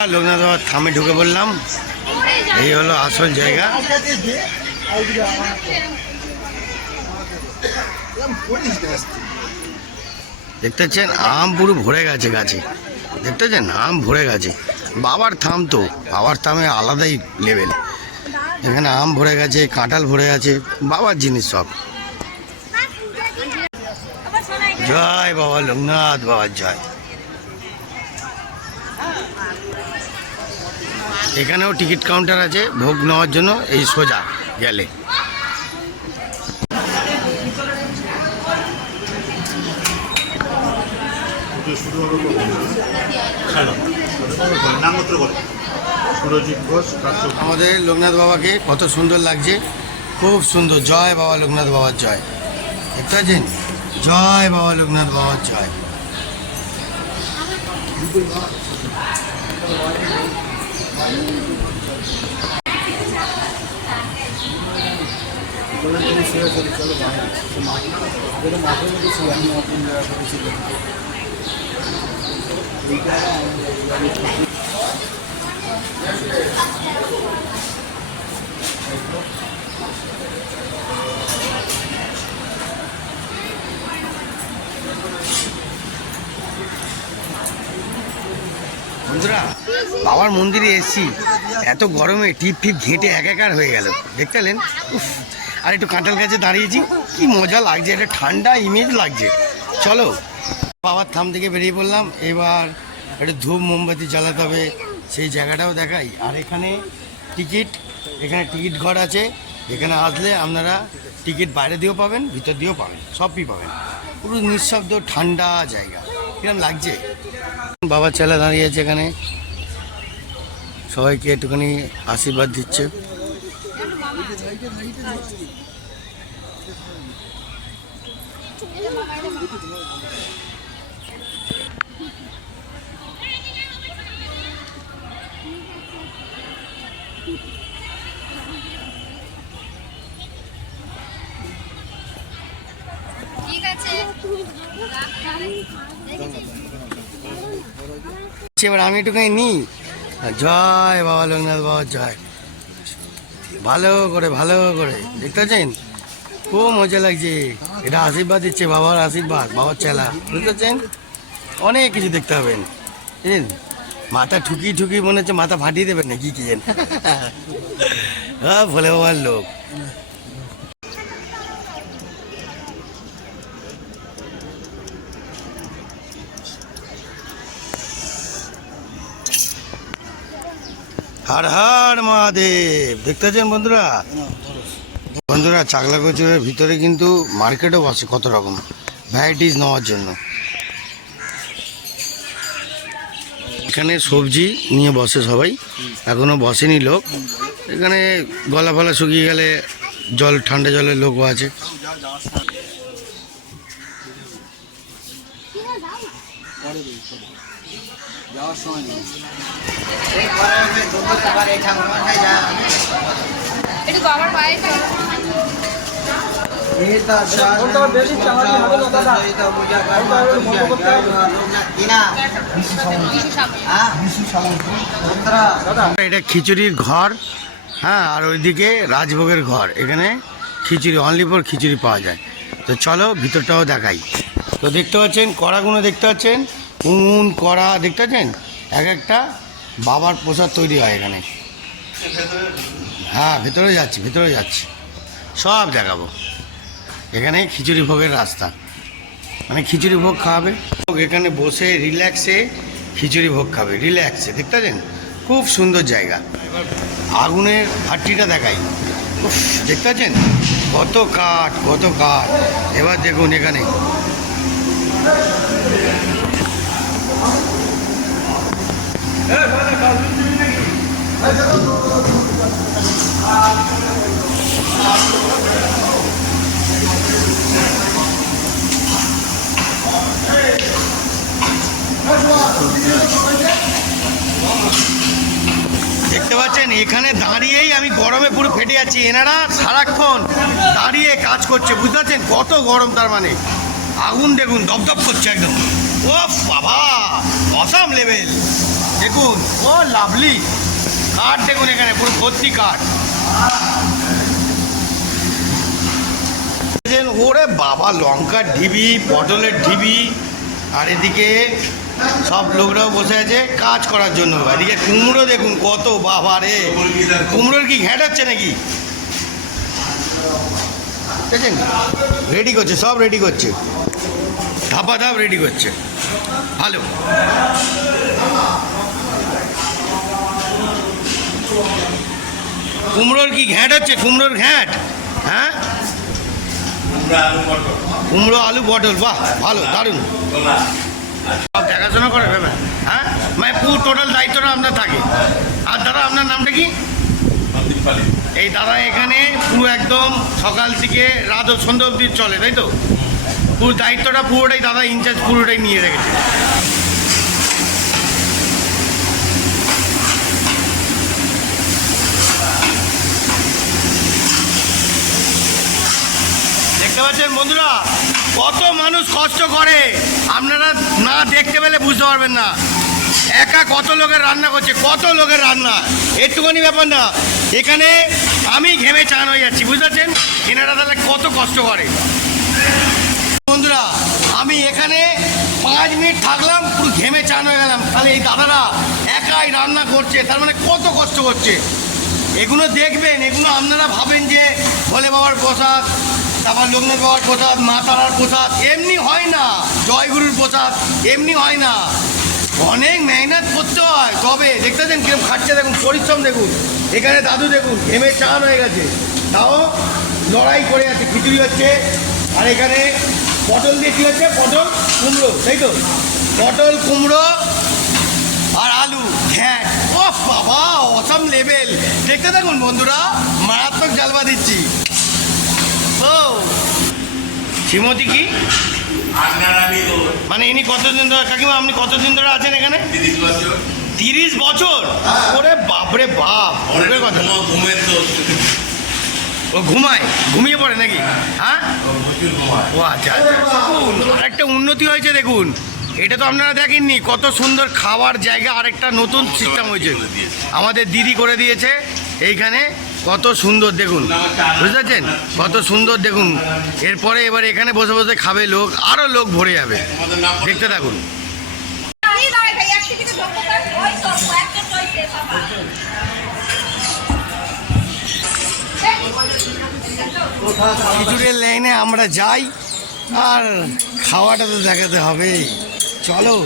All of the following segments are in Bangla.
লোকনাথ বাবার থামে ঢুকে বললাম, এই হলো আসল জায়গা। দেখতে পাচ্ছেন আম পুরো ভরে গেছে গাছে, দেখতে পাচ্ছেন আম ভরে গেছে। বাবার থাম তো, বাবার থামে আলাদাই লেভেল। এখানে আম ভরে গেছে, কাঁঠাল ভরে গেছে, বাবার জিনিস সব। জয় বাবা লোকনাথ বাবার জয়। এখানেও টিকিট কাউন্টার আছে ভোগ নেওয়ার জন্য, এই সোজা গেলে। আমাদের লোকনাথ বাবাকে কত সুন্দর লাগছে, খুব সুন্দর। জয় বাবা লোকনাথ বাবার জয়। দেখতে পাচ্ছেন, জয় বাবা লোকনাথ বাবার জয়। বন্ধুরা, বাবার মন্দিরে এসছি, এত গরমে টিপ টিপ ঘেঁটে একাকার হয়ে গেল। দেখতে পেলেন? আর একটু কাঁঠাল গাছে দাঁড়িয়েছি, কি মজা লাগছে, একটা ঠান্ডা ইমেজ লাগছে। চলো বাবার থাম থেকে বেরিয়ে পড়লাম। এবার একটু ধূপ মোমবাতি জ্বালাতে হবে, সেই জায়গাটাও দেখাই। আর এখানে টিকিট ঘর আছে। এখানে আসলে আপনারা টিকিট বাইরে দিয়েও পাবেন, ভিতর দিয়েও পাবেন, সবই পাবেন। পুরো নিঃশব্দ ঠান্ডা জায়গা। কিরকম লাগছে? বাবার ছেলে দাঁড়িয়ে আছে এখানে, সবাইকে একটুখানি আশীর্বাদ দিচ্ছে। ঠিক আছে, এবার আমি একটুখানি নিই। জয় বাবা লোকনাথ বাবার জয়। ভালো করে দেখতে পাচ্ছেন, খুব মজা লাগছে। এটা আশীর্বাদ দিচ্ছে, বাবার আশীর্বাদ, বাবার চেলা। বুঝতে পারছেন? অনেক কিছু দেখতে পাবেন। বুঝলেন? মাথা ঠুকি মনে হচ্ছে মাথা ফাটিয়ে দেবেন না কি জানেন। হ্যাঁ, ভোলে বাবার লোক। হর হর মহাদেব। দেখতে পাচ্ছেন বন্ধুরা, চাকলা কচুরের ভিতরে কিন্তু মার্কেটও বসে কত রকম ভ্যারাইটিস নেওয়ার জন্য। এখানে সবজি নিয়ে বসে সবাই, এখনো বসেনি লোক। এখানে গলা ফলা শুকিয়ে গেলে ঠান্ডা জলের লোকও আছে। এটা খিচুড়ির ঘর, হ্যাঁ, আর ওইদিকে রাজভোগের ঘর। এখানে খিচুড়ি, অনলি ফর খিচুড়ি পাওয়া যায়। তো চলো ভিতরটাও দেখাই। তো দেখতে পাচ্ছেন কড়াগুলো, দেখতে পাচ্ছেন উনুন কড়া, দেখতে পাচ্ছেন এক একটা বাবার প্রসাদ তৈরি হয় এখানে। হ্যাঁ, ভেতরে যাচ্ছি, সব দেখাবো। এখানে খিচুড়ি ভোগের রাস্তা, মানে খিচুড়ি ভোগ খাওয়াবে। এখানে বসে রিল্যাক্সে খিচুড়ি ভোগ খাবে, রিল্যাক্সে। দেখতে পাচ্ছেন খুব সুন্দর জায়গা। আগুনের ভাট্টিটা দেখাই, দেখতে পাচ্ছেন কত কাঠ। এবার দেখুন এখানে দেখতে পাচ্ছেন, এখানে দাঁড়িয়েই আমি গরমে পুরো ফেটে যাচ্ছি। এনারা সারাক্ষণ দাঁড়িয়ে কাজ করছে, বুঝতে পারছেন কত গরম। তার মানে আগুন দেখুন দপদপ করছে একদম। ও বাবা, অসাম লেভেল। দেখুন, ও লাভলি কাঠ, দেখুন এখানে পুরো ভর্তি কাঠ। ওরে বাবা, লঙ্কার ঢিবি, পটলের ঢিবি, আর এদিকে সব লোকরাও বসে আছে কাজ করার জন্য। এদিকে কুমড়ো দেখুন কত, বাবা রে, কুমড়োর কি ঘ্যাট হচ্ছে নাকি? দেখছেন রেডি করছে, সব রেডি করছে, ধাপা ধাপ রেডি করছে। ভালো, কুমড়োর কি ঘ্যাট হচ্ছে? কুমড়োর ঘ্যাট, হ্যাঁ, কুমড়ো আলু পটল, বাহ ভালো, দারুণ। সব দেখাশোনা করে ভেবে, হ্যাঁ, মানে পুরো টোটাল দায়িত্বটা আপনার থাকে। আর দাদা আপনার নামটা কি? এই দাদা এখানে পুরো একদম সকাল থেকে রাত সন্ধ্যা অবধি চলে, তাই তো? পুরো দায়িত্বটা পুরোটাই দাদা ইনচার্জ পুরোটাই নিয়ে রেখেছে। দেখতে পাচ্ছেন বন্ধুরা, কত মানুষ কষ্ট করে, আপনারা না দেখতে পেলে বুঝতে পারবেন না। একা কত লোকের রান্না করছে, কত লোকের রান্না, একটুখানি ব্যাপার না। এখানে আমি ঘেমে চান হয়ে যাচ্ছি, বুঝতে পারছেন? এনারা তাহলে কত কষ্ট করে। বন্ধুরা, আমি এখানে 5 মিনিট থাকলাম, পুরো ঘেমে চান হয়ে গেলাম। তাহলে এই দাদারা একাই রান্না করছে, তার মানে কত কষ্ট করছে। এগুলো দেখবেন, এগুলো আপনারা ভাবেন যে ভোলে বাবার প্রসাদ, তারপর লোকনাথ বাবার প্রসাদ, মা তারার প্রসাদ, এমনি হয় না। জয়গুরুর প্রসাদ এমনি হয় না, অনেক মেহনত করতে হয়। তবে দেখতে পাচ্ছেন কিরকম খাচ্ছে, দেখুন পরিশ্রম দেখুন। এখানে দাদু দেখুন ঘেমে চান হয়ে গেছে, তাও লড়াই করে আছে। খিচুড়ি হচ্ছে, আর এখানে পটল দিয়ে কী হচ্ছে? পটল কুমড়ো, তাই তো? পটল কুমড়ো আর আলু, হ্যাঁ, ও বাবা, অসাম লেভেল। দেখতে দেখুন বন্ধুরা, মারাত্মক জালবা দিচ্ছি। ও শ্রীমতী কি মানে ইনি কতদিন ধরে, কাকিমা আপনি কতদিন ধরে আছেন এখানে? 30 বছর। ওরে বাপরে বাপ, কথা। ও ঘুমায়, ঘুমিয়ে পড়ে নাকি? হ্যাঁ, ও আচ্ছা আচ্ছা। আরেকটা উন্নতি হয়েছে দেখুন, এটা তো আপনারা দেখেননি, কত সুন্দর খাওয়ার জায়গা, আরেকটা নতুন সিস্টেম হয়েছে, আমাদের দিদি করে দিয়েছে এইখানে। কত সুন্দর দেখুন, বুঝতে পারছেন? কত সুন্দর দেখুন। এরপরে এবার এখানে বসে বসে খাবে লোক, আরও লোক ভরে যাবে, দেখতে থাকুন। খিচুড়ির লাইনে আমরা যাই, আর খাওয়াটা তো দেখাতে হবে। চলো,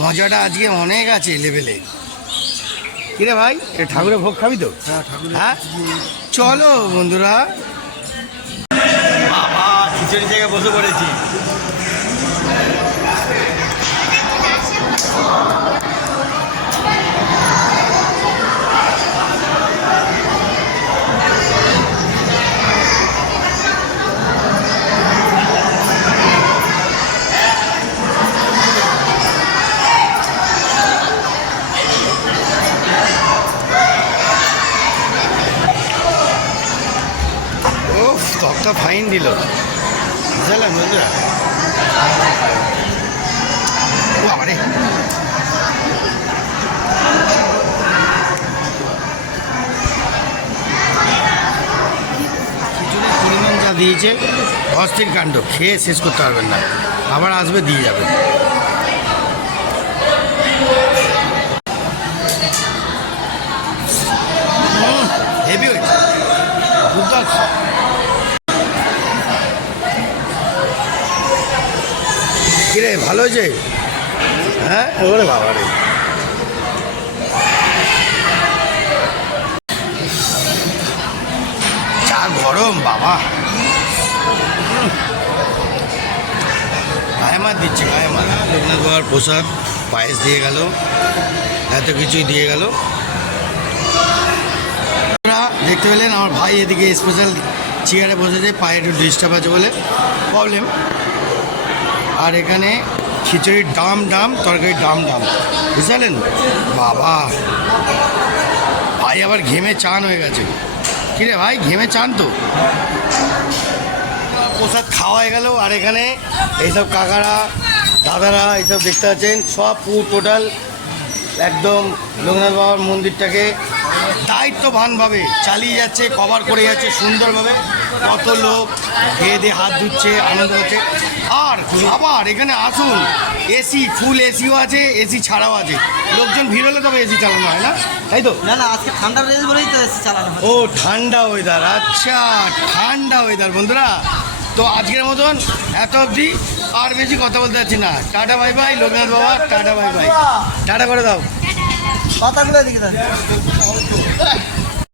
মজাটা আজকে অনেক আছে লেভেলে। কিরে ভাই, ঠাকুরের ভোগ খাবি তো? হ্যাঁ, চলো বন্ধুরা। বাবা, খিচুড়ি জায়গায় বসে পড়েছি। তকটা ফাইন দিল, বুঝলেন বন্ধুরা? বাবারে, খিচুড়ির পরিমাণ যা দিয়েছে অস্থির কাণ্ড, খেয়ে শেষ করতে পারবেন না, আবার আসবে দিয়ে যাবে। হেভি হয়েছে, দুর্দান্ত। কিরে, ভালো হয়েছে? হ্যাঁ, ওরে বাবা রে, চা গরম বাবা, গায়ে দিচ্ছে, গায়ে মারা। লোকনাথ বাবার প্রসাদ, পায়েস দিয়ে গেল, এত কিছুই দিয়ে গেল। দেখতে পেলেন আমার ভাই এদিকে স্পেশাল চেয়ারে বসেছে, পায়ে একটু ডিস্টার্ব আছে বলে প্রবলেম। আর এখানে খিচুড়ির দাম দাম, তরকারির দাম দাম, বুঝলেন? বাবা, ভাই আবার ঘেমে চান হয়ে গেছে। কিরে ভাই, ঘেমে চান তো? প্রসাদ খাওয়া হয়ে গেল। আর এখানে এইসব কাকারা দাদারা এইসব দেখতে পাচ্ছেন, সব পুরো টোটাল একদম লোকনাথ বাবার মন্দিরটাকে দায়িত্ববানভাবে চালিয়ে যাচ্ছে, কভার করে যাচ্ছে সুন্দরভাবে। কত লোক খেয়ে দিয়ে হাত ধুচ্ছে, আনন্দ হচ্ছে। আর আবার এখানে আসুন, এসি, ফুল এসিও আছে, এসি ছাড়াও আছে। লোকজন ভিড় হলে তবে এসি চালানো হয় না, তাই তো? না না, আজকে ঠান্ডা রয়েছে বলেই তো এসি চালানো হয়। ও ঠান্ডা ওয়েদার, আচ্ছা ঠান্ডা ওয়েদার বন্ধুরা। তো আজকের মতন এত অবধি, আর বেশি কথা বলতে পারছি না। টাটা বাই বাই লোকনাথ বাবা, টাটা বাই বাই, টাটা করে দাও। পাতাগুলো এদিকে দাও।